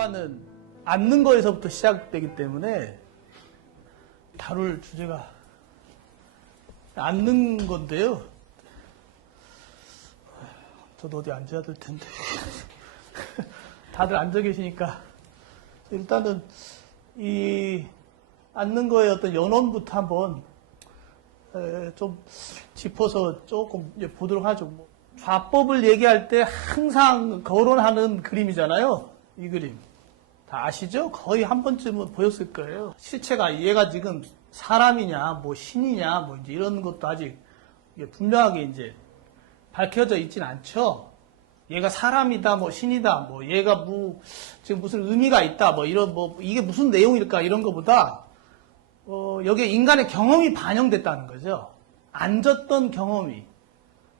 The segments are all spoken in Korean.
요가는 앉는 거에서부터 시작되기 때문에 다룰 주제가 앉는 건데요. 저도 어디 앉아야 될 텐데. 다들 앉아 계시니까 일단은 이 앉는 거의 어떤 연원부터 한번 좀 짚어서 조금 보도록 하죠. 좌법을 얘기할 때 항상 거론하는 그림이잖아요. 이 그림. 다 아시죠? 거의 한 번쯤은 보였을 거예요. 실체가 얘가 지금 사람이냐, 뭐 신이냐, 뭐 이제 이런 것도 아직 분명하게 이제 밝혀져 있진 않죠. 얘가 사람이다, 뭐 신이다, 뭐 얘가 지금 무슨 의미가 있다, 뭐 이런 이게 무슨 내용일까 이런 것보다 여기에 인간의 경험이 반영됐다는 거죠. 앉았던 경험이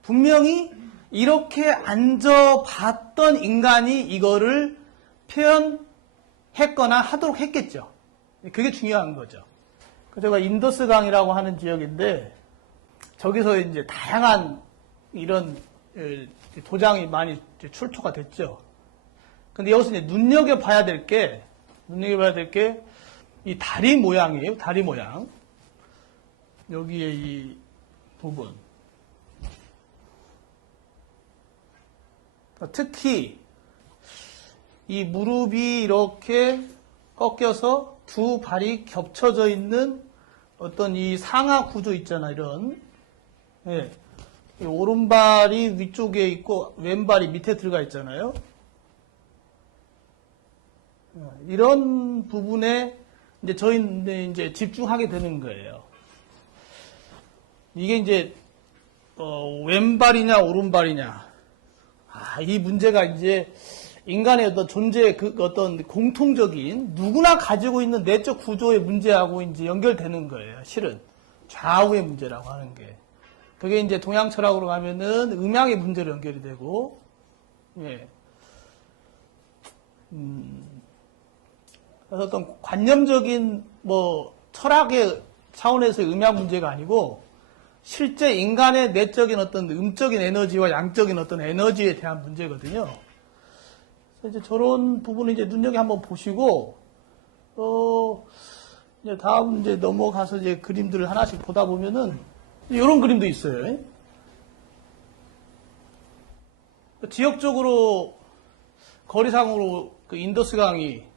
분명히 이렇게 앉아봤던 인간이 이거를 표현했거나 하도록 했겠죠. 그게 중요한 거죠. 제가 인더스강이라고 하는 지역인데 저기서 이제 다양한 이런 도장이 많이 출토가 됐죠. 근데 여기서 이제 눈여겨봐야 될 게 이 다리 모양이에요. 다리 모양. 여기에 이 부분. 특히 이 무릎이 이렇게 꺾여서 두 발이 겹쳐져 있는 어떤 이 상하 구조 있잖아, 이런. 예. 이 오른발이 위쪽에 있고 왼발이 밑에 들어가 있잖아요. 이런 부분에 이제 저희는 이제 집중하게 되는 거예요. 이게 이제 왼발이냐 오른발이냐. 이 문제가 이제 인간의 어떤 존재의 어떤 공통적인 누구나 가지고 있는 내적 구조의 문제하고 이제 연결되는 거예요. 실은 좌우의 문제라고 하는 게 그게 이제 동양 철학으로 가면은 음양의 문제로 연결이 되고, 예. 그래서 어떤 관념적인 철학의 차원에서의 음양 문제가 아니고 실제 인간의 내적인 어떤 음적인 에너지와 양적인 어떤 에너지에 대한 문제거든요. 그래서 이제 저런 부분을 이제 눈여겨 한번 보시고, 이제 다음 이제 넘어가서 이제 그림들을 하나씩 보다 보면은 이런 그림도 있어요. 지역적으로 거리상으로 그 인더스강이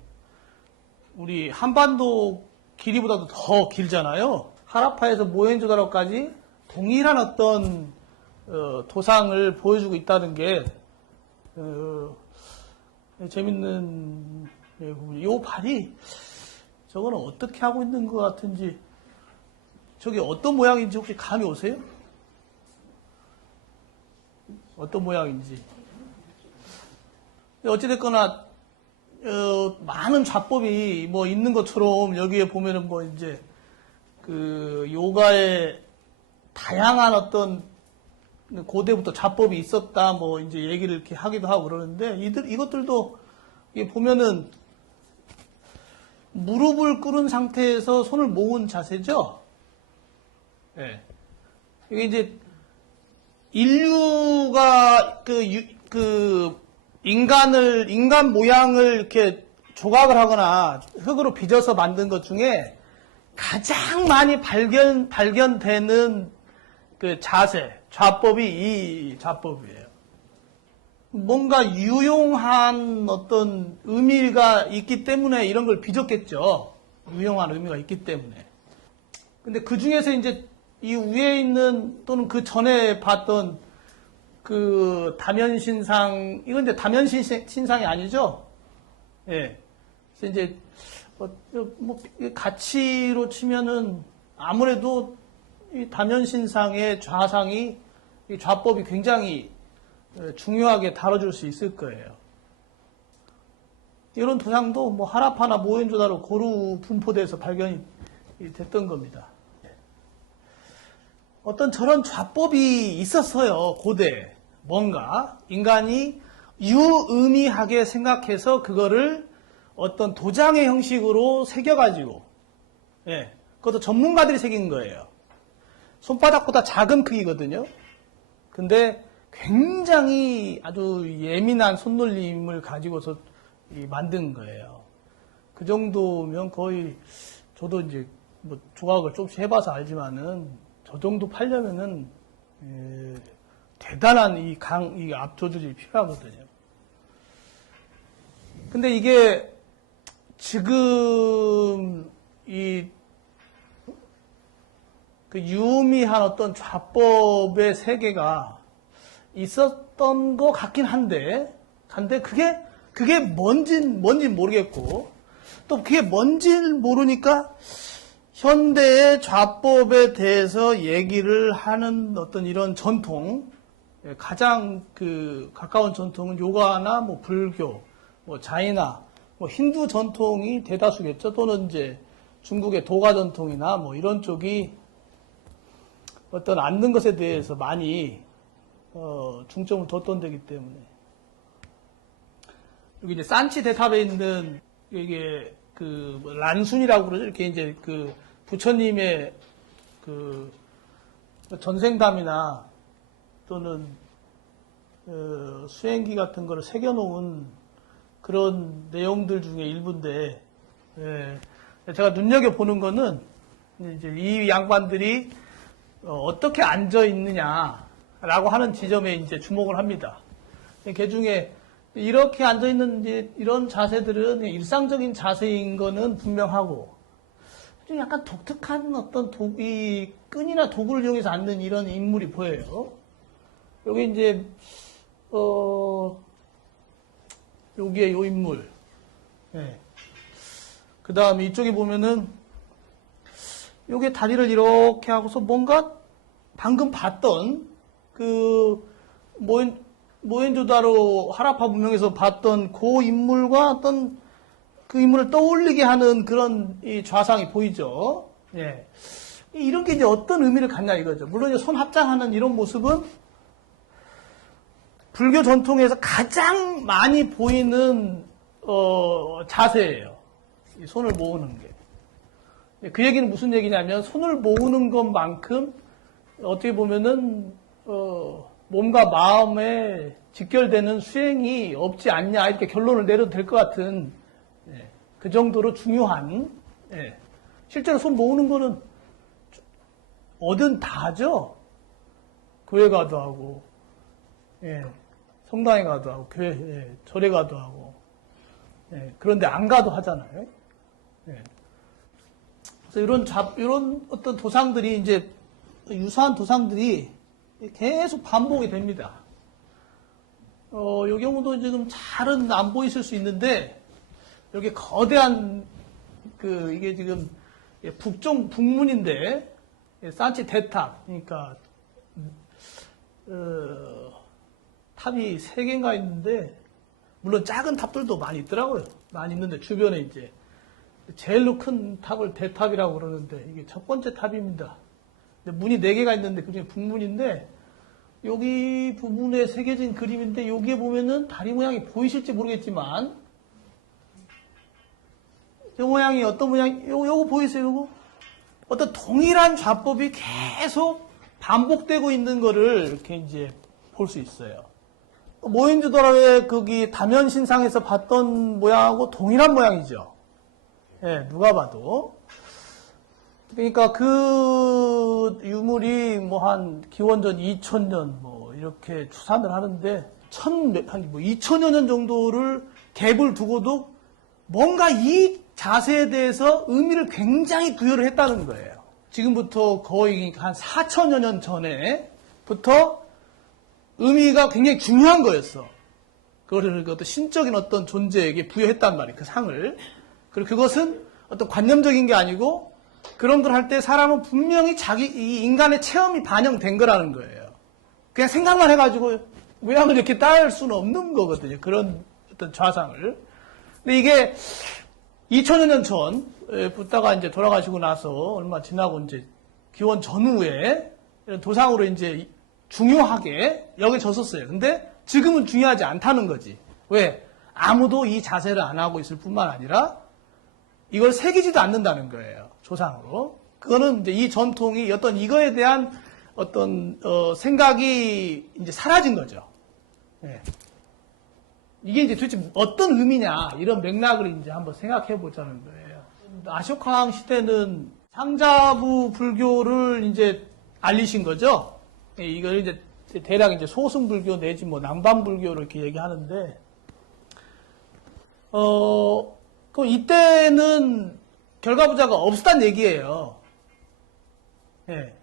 우리 한반도 길이보다도 더 길잖아요. 하라파에서 모헨조다로까지 동일한 어떤 도상을 보여주고 있다는 게 재밌는 부분이. 이 발이 저거는 어떻게 하고 있는 것 같은지, 저게 어떤 모양인지 혹시 감이 오세요? 어떤 모양인지. 어찌됐거나 많은 좌법이 있는 것처럼 여기에 보면은 이제 그 요가의 다양한 어떤 고대부터 좌법이 있었다 이제 얘기를 이렇게 하기도 하고 그러는데 이것들도 보면은 무릎을 꿇은 상태에서 손을 모은 자세죠. 예. 이게 이제 인류가 인간 모양을 이렇게 조각을 하거나 흙으로 빚어서 만든 것 중에 가장 많이 발견되는 그 자세, 좌법이 이 좌법이에요. 뭔가 유용한 어떤 의미가 있기 때문에 이런 걸 빚었겠죠. 유용한 의미가 있기 때문에. 근데 그 중에서 이제 이 위에 있는 또는 그 전에 봤던 그 다면신상, 이건 이제 다면신상이 아니죠? 예. 그래서 이제, 가치로 치면은 아무래도 이 다면신상의 좌상이, 이 좌법이 굉장히 중요하게 다뤄줄 수 있을 거예요. 이런 도상도 하라파나 모헨조다로 고루 분포돼서 발견이 됐던 겁니다. 어떤 저런 좌법이 있었어요, 고대. 뭔가 인간이 유의미하게 생각해서 그거를 어떤 도장의 형식으로 새겨가지고, 예, 그것도 전문가들이 새긴 거예요. 손바닥보다 작은 크기거든요. 근데 굉장히 아주 예민한 손놀림을 가지고서 만든 거예요. 그 정도면 거의 저도 이제 뭐 조각을 조금씩 해봐서 알지만은 저 정도 팔려면은 대단한 이 압조줄이 필요하거든요. 근데 이게 지금 그 유미한 어떤 좌법의 세계가 있었던 것 같긴 한데 그게 뭔진 모르겠고, 또 그게 뭔진 모르니까 현대의 좌법에 대해서 얘기를 하는 어떤 이런 전통, 가장 그 가까운 전통은 요가나 뭐 불교, 뭐 자이나, 뭐 힌두 전통이 대다수겠죠. 또는 이제 중국의 도가 전통이나 뭐 이런 쪽이 어떤 앉는 것에 대해서 많이 중점을 뒀던 데기 때문에. 여기 이제 산치 대탑에 있는 이게 그 란순이라고 그러죠. 이렇게 이제 그 부처님의 그 전생담이나 또는 수행기 같은 거를 새겨놓은 그런 내용들 중에 일부인데, 제가 눈여겨보는 거는 이제 이 양반들이 어떻게 앉아 있느냐라고 하는 지점에 이제 주목을 합니다. 그 중에 이렇게 앉아 있는 이런 자세들은 일상적인 자세인 거는 분명하고, 좀 약간 독특한 어떤 이 끈이나 도구를 이용해서 앉는 이런 인물이 보여요. 여기 이제 여기에 요 인물. 그 다음에 이쪽에 보면은 요게 다리를 이렇게 하고서 뭔가 방금 봤던 그 모헨조다로 하라파 문명에서 봤던 그 인물과 어떤 그 인물을 떠올리게 하는 그런 이 좌상이 보이죠. 이런 게 이제 어떤 의미를 갖냐 이거죠. 물론 손 합장하는 이런 모습은 불교 전통에서 가장 많이 보이는 자세예요. 이 손을 모으는 게. 그 얘기는 무슨 얘기냐면, 손을 모으는 것만큼 어떻게 보면은 몸과 마음에 직결되는 수행이 없지 않냐, 이렇게 결론을 내려도 될 것 같은, 그 정도로 중요한, 실제로 손 모으는 거는 어딘 다 하죠. 교회 가도 하고, 성당에 가도 하고, 교회, 절에 가도 하고, 그런데 안 가도 하잖아요. 그래서 이런 어떤 도상들이 이제, 유사한 도상들이 계속 반복이 됩니다. 이 경우도 지금 잘은 안 보이실 수 있는데, 이렇게 거대한, 이게 지금 북문인데, 산치 대탑, 그러니까, 탑이 3개인가 있는데, 물론 작은 탑들도 많이 있더라고요. 많이 있는데, 주변에 이제, 제일로 큰 탑을 대탑이라고 그러는데, 이게 첫 번째 탑입니다. 문이 4개가 있는데, 그 중에 북문인데, 여기 부분에 새겨진 그림인데, 여기에 보면은 다리 모양이 보이실지 모르겠지만, 저 모양이 어떤 모양, 요거 보이세요, 요거? 어떤 동일한 좌법이 계속 반복되고 있는 거를 이렇게 이제 볼 수 있어요. 모헨조다로의 거기 다면신상에서 봤던 모양하고 동일한 모양이죠. 누가 봐도. 그러니까 그 유물이 뭐 한 기원전 2000년 뭐 이렇게 추산을 하는데, 한 2000여 년 정도를 갭을 두고도 뭔가 이 자세에 대해서 의미를 굉장히 부여를 했다는 거예요. 지금부터 거의 한 4000여 년 전에부터 의미가 굉장히 중요한 거였어. 그거를 어떤 신적인 어떤 존재에게 부여했단 말이에요. 그 상을. 그리고 그것은 어떤 관념적인 게 아니고, 그런 걸 할 때 사람은 분명히 이 인간의 체험이 반영된 거라는 거예요. 그냥 생각만 해가지고 모양을 이렇게 따를 수는 없는 거거든요. 그런 어떤 좌상을. 근데 이게 2000여 년 전, 부다가 이제 돌아가시고 나서 얼마 지나고 이제 기원 전후에 도상으로 이제 중요하게 여겨졌었어요. 근데 지금은 중요하지 않다는 거지. 왜? 아무도 이 자세를 안 하고 있을 뿐만 아니라 이걸 새기지도 않는다는 거예요. 조상으로. 그거는 이제 이 전통이 어떤 이거에 대한 어떤 생각이 이제 사라진 거죠. 이게 이제 도대체 어떤 의미냐, 이런 맥락을 이제 한번 생각해 보자는 거예요. 아쇼카왕 시대는 상자부 불교를 이제 알리신 거죠. 이걸 이제 대략 이제 소승불교 내지 뭐 남반불교를 이렇게 얘기하는데, 그 이때는 결과부자가 없었단 얘기예요. 예.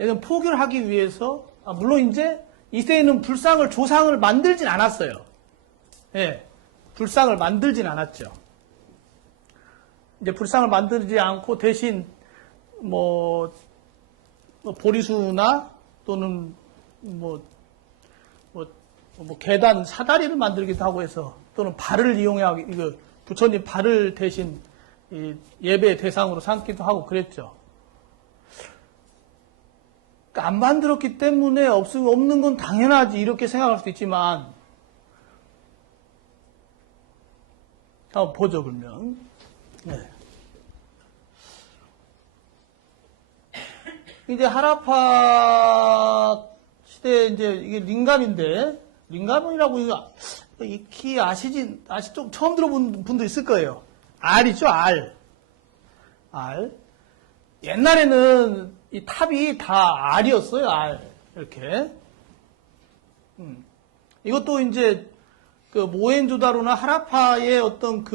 얘는 포교를 하기 위해서, 물론 이제 이때는 불상을, 조상을 만들진 않았어요. 예. 불상을 만들진 않았죠. 이제 불상을 만들지 않고 대신 뭐 보리수나 또는 계단 사다리를 만들기도 하고 해서, 또는 발을 이용하고, 이거 부처님 발을 대신 예배 대상으로 삼기도 하고 그랬죠. 그러니까 안 만들었기 때문에 없는 건 당연하지, 이렇게 생각할 수도 있지만, 한번 보죠, 그러면. 네. 이제 하라파 시대, 이제 이게 링감인데, 링감이라고 이거 익히 좀 처음 들어본 분도 있을 거예요. 알이죠, 알. 옛날에는 이 탑이 다 알이었어요, 알. 이렇게. 이것도 이제 그 모헨조다로나 하라파의 어떤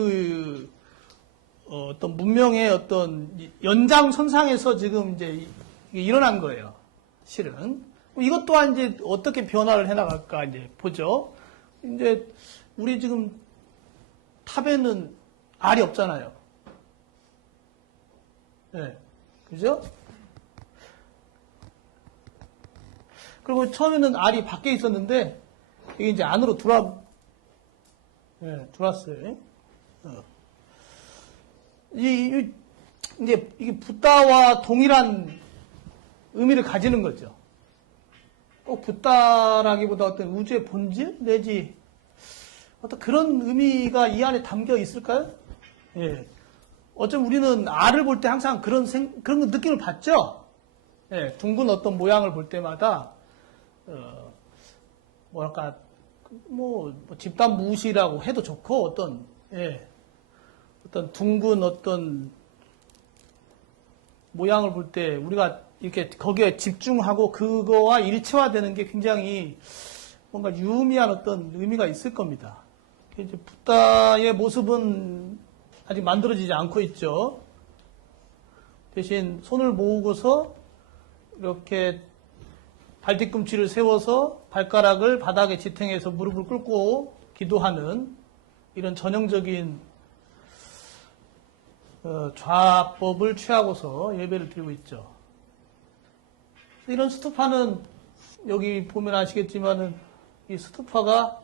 어떤 문명의 어떤 연장선상에서 지금 이제 이게 일어난 거예요. 실은. 이것 또한 이제 어떻게 변화를 해나갈까 이제 보죠. 이제 우리 지금 탑에는 알이 없잖아요. 네. 그죠? 그리고 처음에는 알이 밖에 있었는데, 이게 이제 안으로 들어왔어요. 이제 이게 붓다와 동일한 의미를 가지는 거죠. 꼭 붓다라기보다 어떤 우주의 본질 내지 어떤 그런 의미가 이 안에 담겨 있을까요? 예. 어쩌면 우리는 알을 볼 때 항상 그런 느낌을 받죠? 예. 둥근 어떤 모양을 볼 때마다, 집단 무시라고 해도 좋고, 어떤 둥근 어떤 모양을 볼 때 우리가 이렇게 거기에 집중하고 그거와 일체화되는 게 굉장히 뭔가 유의미한 어떤 의미가 있을 겁니다. 이제 붓다의 모습은 아직 만들어지지 않고 있죠. 대신 손을 모으고서 이렇게 발뒤꿈치를 세워서 발가락을 바닥에 지탱해서 무릎을 꿇고 기도하는 이런 전형적인 좌법을 취하고서 예배를 드리고 있죠. 이런 스투파는 여기 보면 아시겠지만은 이 스투파가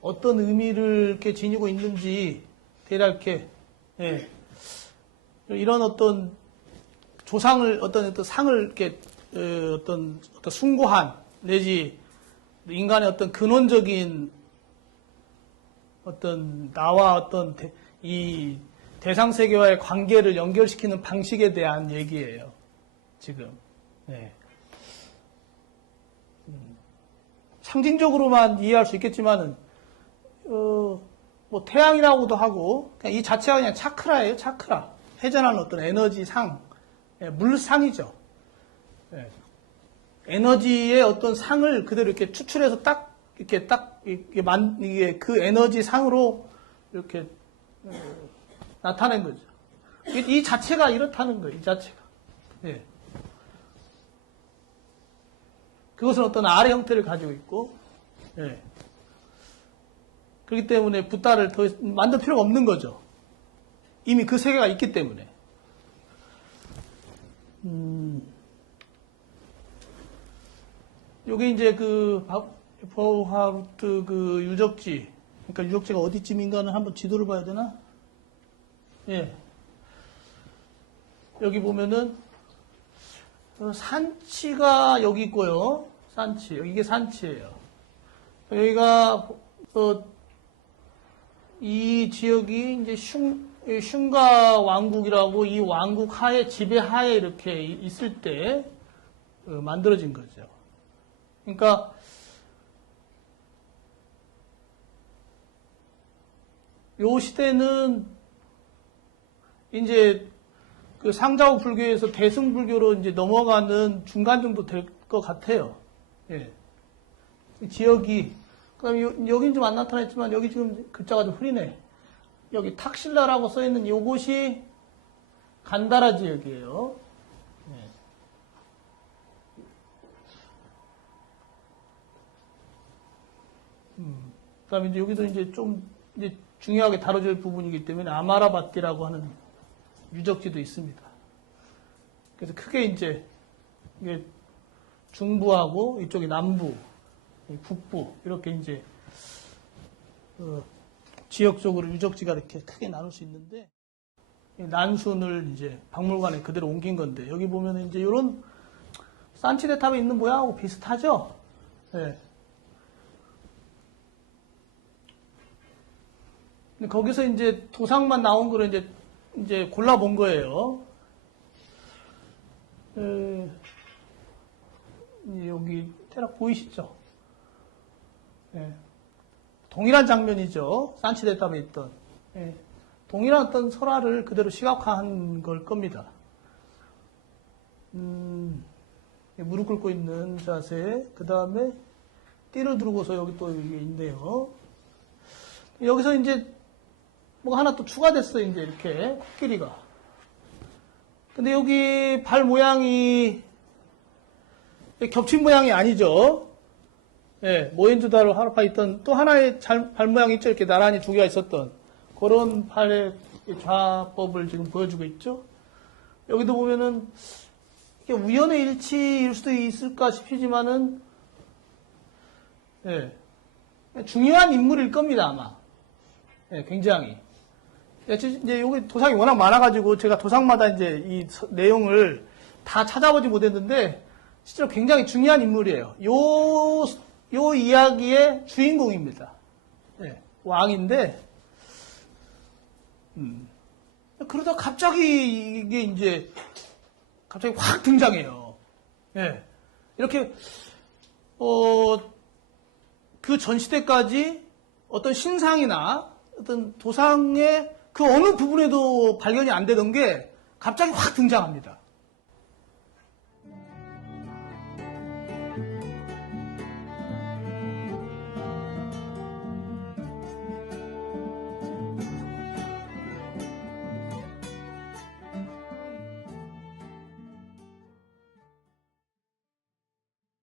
어떤 의미를 이렇게 지니고 있는지 대략 이렇게 이런 어떤 조상을 어떤 상을 이렇게 어떤 숭고한 내지 인간의 어떤 근원적인 어떤 나와 어떤 이 대상 세계와의 관계를 연결시키는 방식에 대한 얘기예요. 지금. 네. 상징적으로만 이해할 수 있겠지만은 태양이라고도 하고 그냥 이 자체가 그냥 차크라예요. 차크라. 회전하는 어떤 에너지 상, 물상이죠. 에너지의 어떤 상을 그대로 이렇게 추출해서 이게 그 에너지 상으로 이렇게 나타낸 거죠. 이 자체가 이렇다는 거예요. 이 자체가. 그것은 어떤 알의 형태를 가지고 있고, 그렇기 때문에 붓다를 더 만들 필요가 없는 거죠. 이미 그 세계가 있기 때문에. 여기 이제 버하루트 유적지, 그러니까 유적지가 어디쯤인가는 한번 지도를 봐야 되나? 여기 보면은 산치가 여기 있고요. 산치, 이게 산치예요. 여기가 이 지역이 이제 슝가 왕국이라고 이 왕국 하에 지배 하에 이렇게 있을 때 만들어진 거죠. 그러니까 요 시대는 이제 그 상자국 불교에서 대승불교로 이제 넘어가는 중간 정도 될 것 같아요. 예. 지역이, 그 다음에 여긴 좀 안 나타났지만 여기 지금 글자가 좀 흐리네. 여기 탁실라라고 써있는 요곳이 간다라 지역이에요. 예. 그 다음에 이제 여기도 이제 좀 이제 중요하게 다뤄질 부분이기 때문에 아마라바티라고 하는 유적지도 있습니다. 그래서 크게 이제 이게 중부하고 이쪽이 남부, 북부 이렇게 이제 지역적으로 유적지가 이렇게 크게 나눌 수 있는데 난순을 이제 박물관에 그대로 옮긴 건데 여기 보면 이제 이런 산치대 탑에 있는 모양하고 비슷하죠. 네. 거기서 이제 도상만 나온 거를 이제 골라본 거예요. 여기 대략 보이시죠? 예. 동일한 장면이죠. 산치대탑에 있던. 예. 동일한 어떤 설화를 그대로 시각화한 걸 겁니다. 무릎 꿇고 있는 자세, 그 다음에 띠를 두르고서 여기 또 이게 있네요. 여기서 이제 뭐가 하나 또 추가됐어요. 이제 이렇게 코끼리가. 근데 여기 발 모양이 겹친 모양이 아니죠. 예, 모헨조다로 하라파 있던 또 하나의 발 모양이 있죠. 이렇게 나란히 두 개가 있었던 그런 발의 좌법을 지금 보여주고 있죠. 여기도 보면은 이게 우연의 일치일 수도 있을까 싶지만은 예, 중요한 인물일 겁니다 아마. 예, 굉장히. 이제 여기 도상이 워낙 많아가지고 제가 도상마다 이제 이 내용을 다 찾아보지 못했는데 실제로 굉장히 중요한 인물이에요. 요 이야기의 주인공입니다. 네, 왕인데 그러다 갑자기 이게 이제 갑자기 확 등장해요. 네, 이렇게 그 전 시대까지 어떤 신상이나 어떤 도상의 그 어느 부분에도 발견이 안 되던 게 갑자기 확 등장합니다.